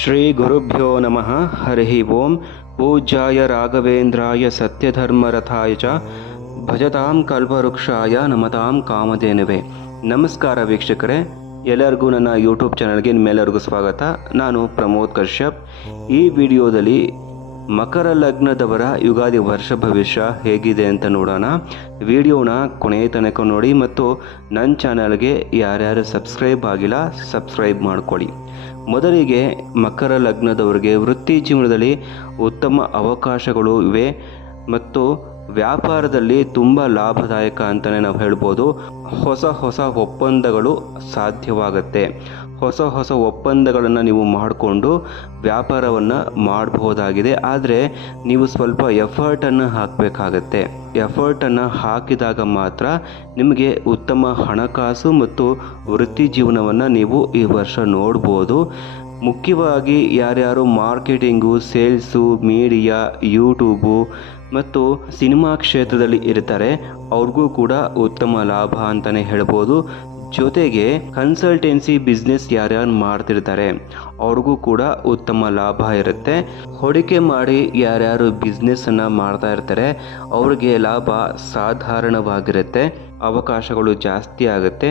ಶ್ರೀ ಗುರುಭ್ಯೋ ನಮಃ. ಹರಿ ಓಂ. ಪೂಜ್ಯಾಯ ರಾಘವೇಂದ್ರಾಯ ಸತ್ಯಧರ್ಮರಥಾಯ ಚ. ಭಜತಾಂ ಕಲ್ಪವೃಕ್ಷಾಯ ನಮತಾಂ ಕಾಮಧೇನುವೆ. ನಮಸ್ಕಾರ ವೀಕ್ಷಕರೇ. ಎಲ್ಲರಿಗೂ ನನ್ನ ಯೂಟ್ಯೂಬ್ ಚಾನಲ್ಗೆ ನಿಮ್ಮೆಲ್ಲರಿಗೂ ಸ್ವಾಗತ. ನಾನು ಪ್ರಮೋದ್ ಕಶ್ಯಪ್. ಈ ವಿಡಿಯೋದಲ್ಲಿ ಮಕರ ಲಗ್ನದವರ ಯುಗಾದಿ ವರ್ಷ ಭವಿಷ್ಯ ಹೇಗಿದೆ ಅಂತ ನೋಡೋಣ. ವಿಡಿಯೋನ ಕೊನೆಯ ತನಕ ನೋಡಿ ಮತ್ತು ನನ್ನ ಚಾನಲ್ಗೆ ಯಾರ್ಯಾರು ಸಬ್ಸ್ಕ್ರೈಬ್ ಆಗಿಲ್ಲ, ಸಬ್ಸ್ಕ್ರೈಬ್ ಮಾಡ್ಕೊಳ್ಳಿ. ಮೊದಲಿಗೆ ಮಕರ ಲಗ್ನದವರಿಗೆ ವೃತ್ತಿ ಜೀವನದಲ್ಲಿ ಉತ್ತಮ ಅವಕಾಶಗಳು ಇವೆ ಮತ್ತು ವ್ಯಾಪಾರದಲ್ಲಿ ತುಂಬ ಲಾಭದಾಯಕ ಅಂತಲೇ ನಾವು ಹೇಳ್ಬೋದು. ಹೊಸ ಹೊಸ ಒಪ್ಪಂದಗಳು ಸಾಧ್ಯವಾಗುತ್ತೆ. ಹೊಸ ಹೊಸ ಒಪ್ಪಂದಗಳನ್ನು ನೀವು ಮಾಡಿಕೊಂಡು ವ್ಯಾಪಾರವನ್ನು ಮಾಡಬಹುದಾಗಿದೆ. ಆದರೆ ನೀವು ಸ್ವಲ್ಪ ಎಫರ್ಟನ್ನು ಹಾಕಬೇಕಾಗತ್ತೆ. ಎಫರ್ಟನ್ನು ಹಾಕಿದಾಗ ಮಾತ್ರ ನಿಮಗೆ ಉತ್ತಮ ಹಣಕಾಸು ಮತ್ತು ವೃತ್ತಿ ಜೀವನವನ್ನು ನೀವು ಈ ವರ್ಷ ನೋಡ್ಬೋದು. ಮುಖ್ಯವಾಗಿ ಯಾರ್ಯಾರು ಮಾರ್ಕೆಟಿಂಗು, ಸೇಲ್ಸು, ಮೀಡಿಯಾ, ಯೂಟ್ಯೂಬು ಮತ್ತು ಸಿನಿಮಾ ಕ್ಷೇತ್ರದಲ್ಲಿ ಇರ್ತಾರೆ, ಅವ್ರಿಗೂ ಕೂಡ ಉತ್ತಮ ಲಾಭ ಅಂತಲೇ ಹೇಳ್ಬೋದು. ಜೊತೆಗೆ ಕನ್ಸಲ್ಟೆನ್ಸಿ ಬಿಸ್ನೆಸ್ ಯಾರ್ಯಾರು ಮಾಡ್ತಿರ್ತಾರೆ, ಅವ್ರಿಗೂ ಕೂಡ ಉತ್ತಮ ಲಾಭ ಇರುತ್ತೆ. ಹೂಡಿಕೆ ಮಾಡಿ ಯಾರ್ಯಾರು ಬಿಸ್ನೆಸ್ಸನ್ನು ಮಾಡ್ತಾ ಇರ್ತಾರೆ, ಅವ್ರಿಗೆ ಲಾಭ ಸಾಧಾರಣವಾಗಿರುತ್ತೆ, ಅವಕಾಶಗಳು ಜಾಸ್ತಿ ಆಗುತ್ತೆ.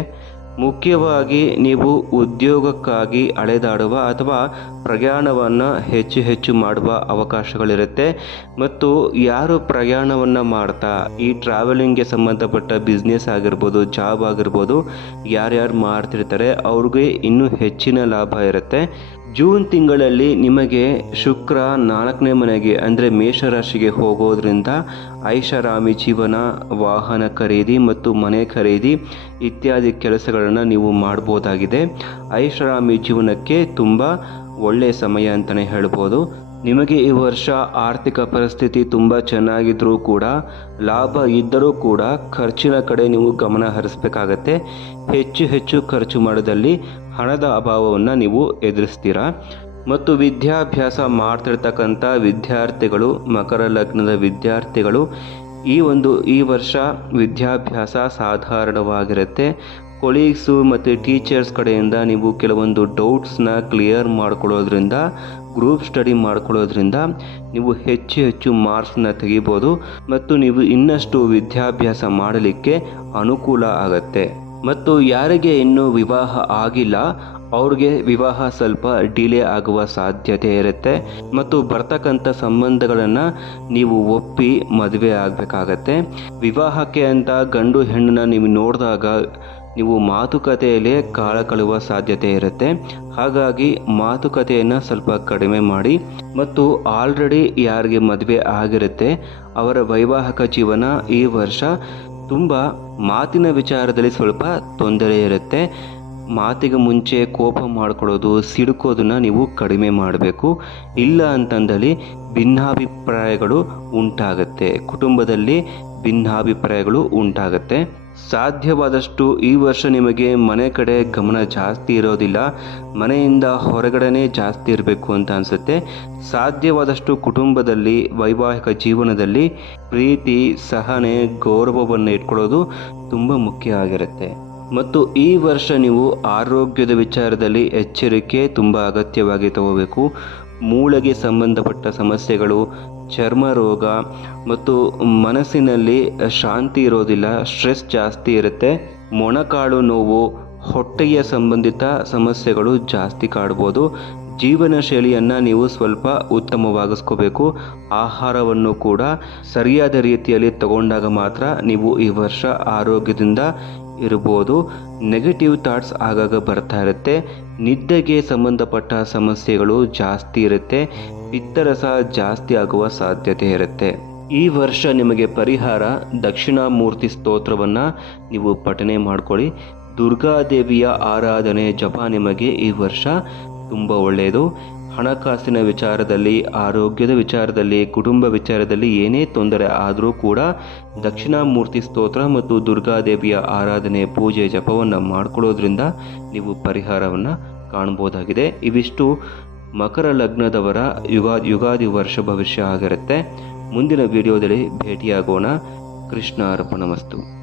ಮುಖ್ಯವಾಗಿ ನೀವು ಉದ್ಯೋಗಕ್ಕಾಗಿ ಅಳೆದಾಡುವ ಅಥವಾ ಪ್ರಯಾಣವನ್ನು ಹೆಚ್ಚು ಹೆಚ್ಚು ಮಾಡುವ ಅವಕಾಶಗಳಿರುತ್ತೆ. ಮತ್ತು ಯಾರು ಪ್ರಯಾಣವನ್ನು ಮಾಡ್ತಾ, ಈ ಟ್ರಾವೆಲಿಂಗ್ಗೆ ಸಂಬಂಧಪಟ್ಟ ಬಿಸ್ನೆಸ್ ಆಗಿರ್ಬೋದು ಜಾಬ್ ಆಗಿರ್ಬೋದು, ಯಾರ್ಯಾರು ಮಾಡ್ತಿರ್ತಾರೆ, ಅವ್ರಿಗೆ ಇನ್ನೂ ಹೆಚ್ಚಿನ ಲಾಭ ಇರುತ್ತೆ. ಜೂನ್ ತಿಂಗಳಲ್ಲಿ ನಿಮಗೆ ಶುಕ್ರ ನಾಲ್ಕನೇ ಮನೆಗೆ, ಅಂದರೆ ಮೇಷರಾಶಿಗೆ ಹೋಗೋದ್ರಿಂದ ಐಷಾರಾಮಿ ಜೀವನ, ವಾಹನ ಖರೀದಿ ಮತ್ತು ಮನೆ ಖರೀದಿ ಇತ್ಯಾದಿ ಕೆಲಸಗಳನ್ನು ನೀವು ಮಾಡ್ಬೋದಾಗಿದೆ. ಐಷಾರಾಮಿ ಜೀವನಕ್ಕೆ ತುಂಬ ಒಳ್ಳೆಯ ಸಮಯ ಅಂತಲೇ ಹೇಳ್ಬೋದು. ನಿಮಗೆ ಈ ವರ್ಷ ಆರ್ಥಿಕ ಪರಿಸ್ಥಿತಿ ತುಂಬ ಚೆನ್ನಾಗಿದ್ದರೂ ಕೂಡ, ಲಾಭ ಇದ್ದರೂ ಕೂಡ ಖರ್ಚಿನ ಕಡೆ ನೀವು ಗಮನ ಹರಿಸಬೇಕಾಗತ್ತೆ. ಹೆಚ್ಚು ಹೆಚ್ಚು ಖರ್ಚು ಮಾಡೋದಲ್ಲಿ ಹಣದ ಅಭಾವವನ್ನು ನೀವು ಎದುರಿಸ್ತೀರಾ? ಮತ್ತು ವಿದ್ಯಾಭ್ಯಾಸ ಮಾಡ್ತಿರ್ತಕ್ಕಂಥ ವಿದ್ಯಾರ್ಥಿಗಳು, ಮಕರ ಲಗ್ನದ ವಿದ್ಯಾರ್ಥಿಗಳು, ಈ ಒಂದು, ಈ ವರ್ಷ ವಿದ್ಯಾಭ್ಯಾಸ ಸಾಧಾರಣವಾಗಿರುತ್ತೆ. ಕೊಲೀಗ್ಸು ಮತ್ತು ಟೀಚರ್ಸ್ ಕಡೆಯಿಂದ ನೀವು ಕೆಲವೊಂದು ಡೌಟ್ಸ್ನ ಕ್ಲಿಯರ್ ಮಾಡ್ಕೊಳ್ಳೋದ್ರಿಂದ ಗ್ರೂಪ್ ಸ್ಟಡಿ ಮಾಡ್ಕೊಳ್ಳೋದ್ರಿಂದ ನೀವು ಹೆಚ್ಚು ಹೆಚ್ಚು ಮಾರ್ಕ್ಸ್ನ ತೆಗಿಬೋದು. ಮತ್ತು ನೀವು ಇನ್ನಷ್ಟು ವಿದ್ಯಾಭ್ಯಾಸ ಮಾಡಲಿಕ್ಕೆ ಅನುಕೂಲ ಆಗತ್ತೆ. ಮತ್ತು ಯಾರಿಗೆ ಇನ್ನೂ ವಿವಾಹ ಆಗಿಲ್ಲ, ಅವ್ರಿಗೆ ವಿವಾಹ ಸ್ವಲ್ಪ ಡಿಲೇ ಆಗುವ ಸಾಧ್ಯತೆ ಇರುತ್ತೆ. ಮತ್ತು ಬರ್ತಕ್ಕಂಥ ಸಂಬಂಧಗಳನ್ನು ನೀವು ಒಪ್ಪಿ ಮದುವೆ ಆಗಬೇಕಾಗತ್ತೆ. ವಿವಾಹಕ್ಕೆ ಅಂತ ಗಂಡು ಹೆಣ್ಣನ್ನ ನೀವು ನೋಡಿದಾಗ ನೀವು ಮಾತುಕತೆಯಲ್ಲೇ ಕಾಲ ಕಳುವ ಸಾಧ್ಯತೆ ಇರುತ್ತೆ. ಹಾಗಾಗಿ ಮಾತುಕತೆಯನ್ನು ಸ್ವಲ್ಪ ಕಡಿಮೆ ಮಾಡಿ. ಮತ್ತು ಆಲ್ರೆಡಿ ಯಾರಿಗೆ ಮದುವೆ ಆಗಿರುತ್ತೆ, ಅವರ ವೈವಾಹಿಕ ಜೀವನ ಈ ವರ್ಷ ತುಂಬ ಮಾತಿನ ವಿಚಾರದಲ್ಲಿ ಸ್ವಲ್ಪ ತೊಂದರೆ ಇರುತ್ತೆ. ಮಾತಿಗೆ ಮುಂಚೆ ಕೋಪ ಮಾಡ್ಕೊಳ್ಳೋದು ಸಿಡುಕೋದನ್ನು ನೀವು ಕಡಿಮೆ ಮಾಡಬೇಕು. ಇಲ್ಲ ಅಂತಂದಲ್ಲಿ ಭಿನ್ನಾಭಿಪ್ರಾಯಗಳು ಉಂಟಾಗುತ್ತೆ. ಕುಟುಂಬದಲ್ಲಿ ಭಿನ್ನಾಭಿಪ್ರಾಯಗಳು ಉಂಟಾಗತ್ತೆ. ಸಾಧ್ಯವಾದಷ್ಟು ಈ ವರ್ಷ ನಿಮಗೆ ಮನೆ ಕಡೆ ಗಮನ ಜಾಸ್ತಿ ಇರೋದಿಲ್ಲ. ಮನೆಯಿಂದ ಹೊರಗಡೆನೇ ಜಾಸ್ತಿ ಇರಬೇಕು ಅಂತ ಅನಿಸುತ್ತೆ. ಸಾಧ್ಯವಾದಷ್ಟು ಕುಟುಂಬದಲ್ಲಿ, ವೈವಾಹಿಕ ಜೀವನದಲ್ಲಿ ಪ್ರೀತಿ, ಸಹನೆ, ಗೌರವವನ್ನು ಇಟ್ಕೊಳ್ಳೋದು ತುಂಬ ಮುಖ್ಯ ಆಗಿರುತ್ತೆ. ಮತ್ತು ಈ ವರ್ಷ ನೀವು ಆರೋಗ್ಯದ ವಿಚಾರದಲ್ಲಿ ಎಚ್ಚರಿಕೆ ತುಂಬ ಅಗತ್ಯವಾಗಿ ತಗೋಬೇಕು. ಮೂಳೆಗೆ ಸಂಬಂಧಪಟ್ಟ ಸಮಸ್ಯೆಗಳು, ಚರ್ಮ ರೋಗ ಮತ್ತು ಮನಸ್ಸಿನಲ್ಲಿ ಶಾಂತಿ ಇರೋದಿಲ್ಲ, ಸ್ಟ್ರೆಸ್ ಜಾಸ್ತಿ ಇರುತ್ತೆ. ಮೊಣಕಾಳು ನೋವು ಹೊಟ್ಟೆಯ ಸಂಬಂಧಿತ ಸಮಸ್ಯೆಗಳು ಜಾಸ್ತಿ ಕಾಡ್ಬೋದು. ಜೀವನ ಶೈಲಿಯನ್ನು ನೀವು ಸ್ವಲ್ಪ ಉತ್ತಮವಾಗಿಸ್ಕೋಬೇಕು. ಆಹಾರವನ್ನು ಕೂಡ ಸರಿಯಾದ ರೀತಿಯಲ್ಲಿ ತಗೊಂಡಾಗ ಮಾತ್ರ ನೀವು ಈ ವರ್ಷ ಆರೋಗ್ಯದಿಂದ ಇರ್ಬೋದು ನೆಗೆಟಿವ್ ಥಾಟ್ಸ್ ಆಗಾಗ ಬರ್ತಾ ಇರುತ್ತೆ. ನಿದ್ದೆಗೆ ಸಂಬಂಧಪಟ್ಟ ಸಮಸ್ಯೆಗಳು ಜಾಸ್ತಿ ಇರುತ್ತೆ. ಪಿತ್ತರಸ ಜಾಸ್ತಿ ಆಗುವ ಸಾಧ್ಯತೆ ಇರುತ್ತೆ. ಈ ವರ್ಷ ನಿಮಗೆ ಪರಿಹಾರ ದಕ್ಷಿಣಾಮೂರ್ತಿ ಸ್ತೋತ್ರವನ್ನು ನೀವು ಪಠನೆ ಮಾಡ್ಕೊಳ್ಳಿ. ದುರ್ಗಾದೇವಿಯ ಆರಾಧನೆ ಜಪ ನಿಮಗೆ ಈ ವರ್ಷ ತುಂಬ ಒಳ್ಳೆಯದು. ಹಣಕಾಸಿನ ವಿಚಾರದಲ್ಲಿ, ಆರೋಗ್ಯದ ವಿಚಾರದಲ್ಲಿ, ಕುಟುಂಬ ವಿಚಾರದಲ್ಲಿ ಏನೇ ತೊಂದರೆ ಆದರೂ ಕೂಡ ದಕ್ಷಿಣಾಮೂರ್ತಿ ಸ್ತೋತ್ರ ಮತ್ತು ದುರ್ಗಾದೇವಿಯ ಆರಾಧನೆ ಪೂಜೆ ಜಪವನ್ನು ಮಾಡಿಕೊಳ್ಳೋದ್ರಿಂದ ನೀವು ಪರಿಹಾರವನ್ನು ಕಾಣ್ಬೋದಾಗಿದೆ. ಇವಿಷ್ಟು ಮಕರ ಲಗ್ನದವರ ಯುಗಾ, ಯುಗಾದಿ ವರ್ಷ ಭವಿಷ್ಯ ಆಗಿರುತ್ತೆ. ಮುಂದಿನ ವಿಡಿಯೋದಲ್ಲಿ ಭೇಟಿಯಾಗೋಣ. ಕೃಷ್ಣ ಅರ್ಪಣಮಸ್ತು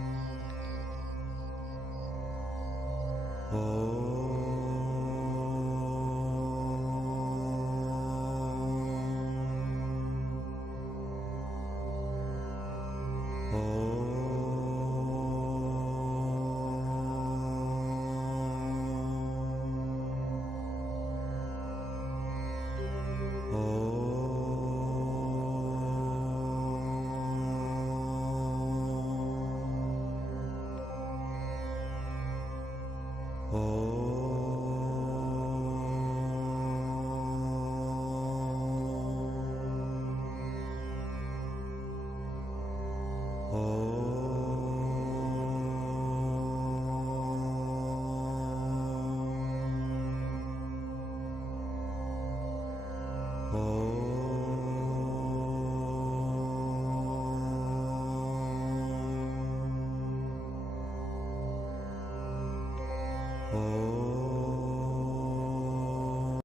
Oh.